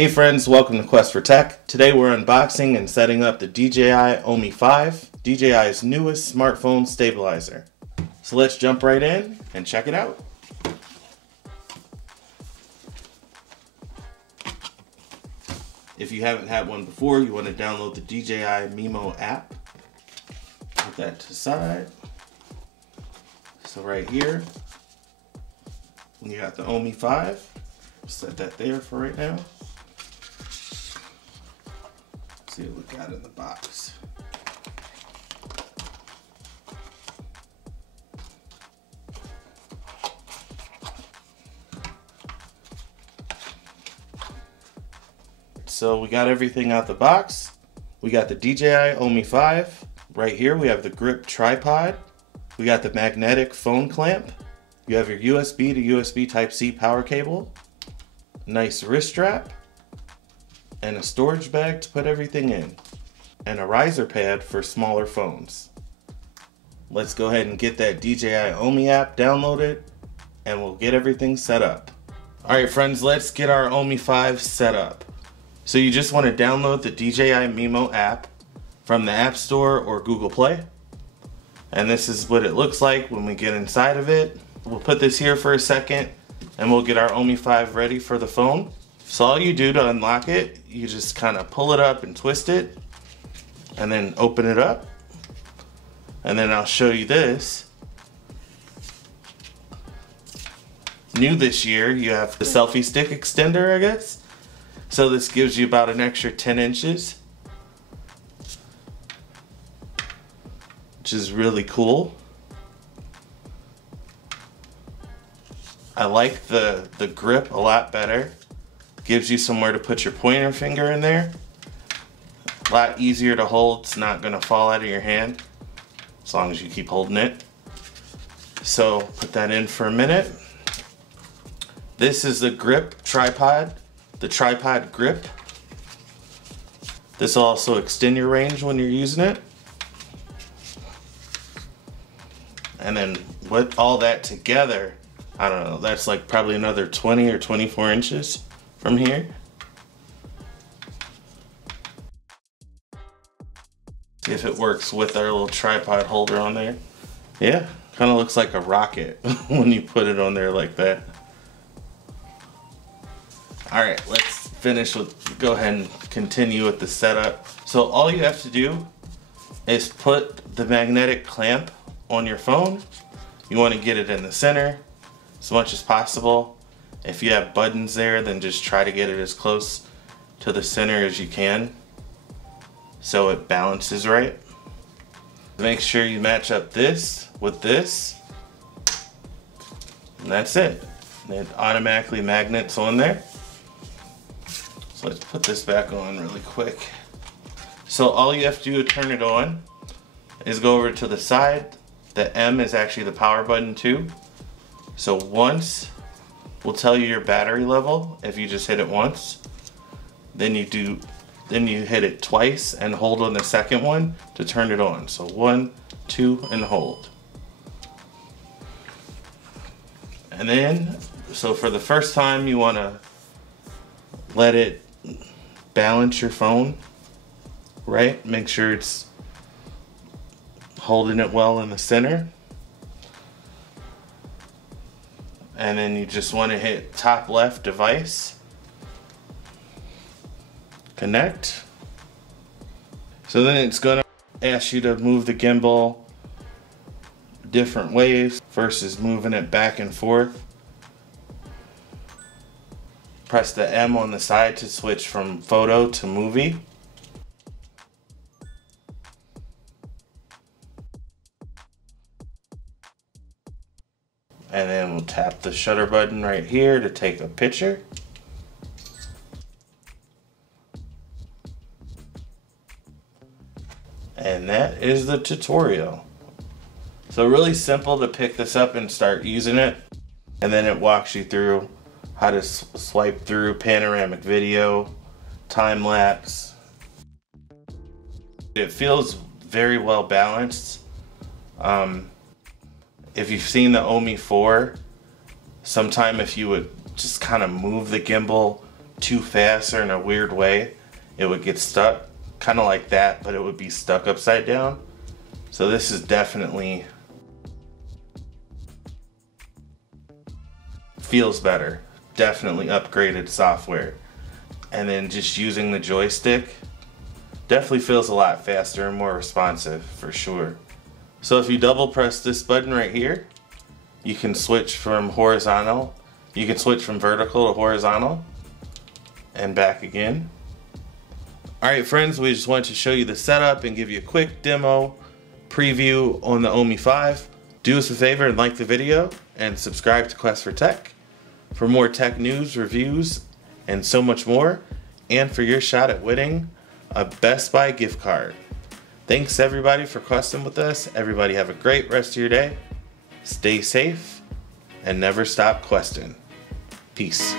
Hey friends, welcome to Quest for Tech. Today we're unboxing and setting up the DJI Omi 5, DJI's newest smartphone stabilizer. So let's jump right in and check it out. If you haven't had one before, you want to download the DJI Mimo app. Put that to the side. So right here, you got the Omi 5. Set that there for right now. See what we got in the box. So we got everything out the box. We got the DJI Omi 5. Right here we have the grip tripod. We got the magnetic phone clamp. You have your USB to USB Type-C power cable. Nice wrist strap. And a storage bag to put everything in. And a riser pad for smaller phones. Let's go ahead and get that DJI Omi app downloaded and we'll get everything set up. Alright friends, let's get our Omi 5 set up. So you just want to download the DJI Mimo app from the App Store or Google Play. And this is what it looks like when we get inside of it. We'll put this here for a second and we'll get our Omi 5 ready for the phone. So all you do to unlock it, you just kind of pull it up and twist it and then open it up. And then I'll show you this. New this year, you have the selfie stick extender, I guess. So this gives you about an extra 10 inches, which is really cool. I like the grip a lot better. Gives you somewhere to put your pointer finger in there. A lot easier to hold. It's not going to fall out of your hand as long as you keep holding it. So put that in for a minute. This is the grip tripod, the tripod grip. This will also extend your range when you're using it. And then with all that together, I don't know, that's like probably another 20 or 24 inches from here. See if it works with our little tripod holder on there. Yeah, kind of looks like a rocket when you put it on there like that. All right, let's finish with, go ahead and continue with the setup. So all you have to do is put the magnetic clamp on your phone. You want to get it in the center as much as possible. If you have buttons there, then just try to get it as close to the center as you can so it balances right. Make sure you match up this with this, and that's it. It automatically magnets on there. So let's put this back on really quick. So all you have to do to turn it on is go over to the side. The M is actually the power button too. So once will tell you your battery level if you just hit it once. Then you hit it twice and hold on the second one to turn it on. So 1, 2, and hold. And then, so for the first time you want to let it balance your phone, right? Make sure it's holding it well in the center. And then you just want to hit top left device, connect. So then it's going to ask you to move the gimbal different ways versus moving it back and forth. Press the M on the side to switch from photo to movie. And then we'll tap the shutter button right here to take a picture. And that is the tutorial. So really simple to pick this up and start using it. And then it walks you through how to swipe through panoramic video, time lapse. It feels very well balanced. If you've seen the Omi 4, sometime if you would just kind of move the gimbal too fast or in a weird way, it would get stuck. Kind of like that, but it would be stuck upside down. So this is definitely feels better. Definitely upgraded software. And then just using the joystick definitely feels a lot faster and more responsive for sure. So if you double press this button right here, you can switch from horizontal. You can switch from vertical to horizontal and back again. Alright friends, we just wanted to show you the setup and give you a quick demo preview on the Omi 5. Do us a favor and like the video and subscribe to Quest for Tech for more tech news, reviews, and so much more, and for your shot at winning a Best Buy gift card. Thanks everybody for questing with us. Everybody have a great rest of your day. Stay safe and never stop questing. Peace.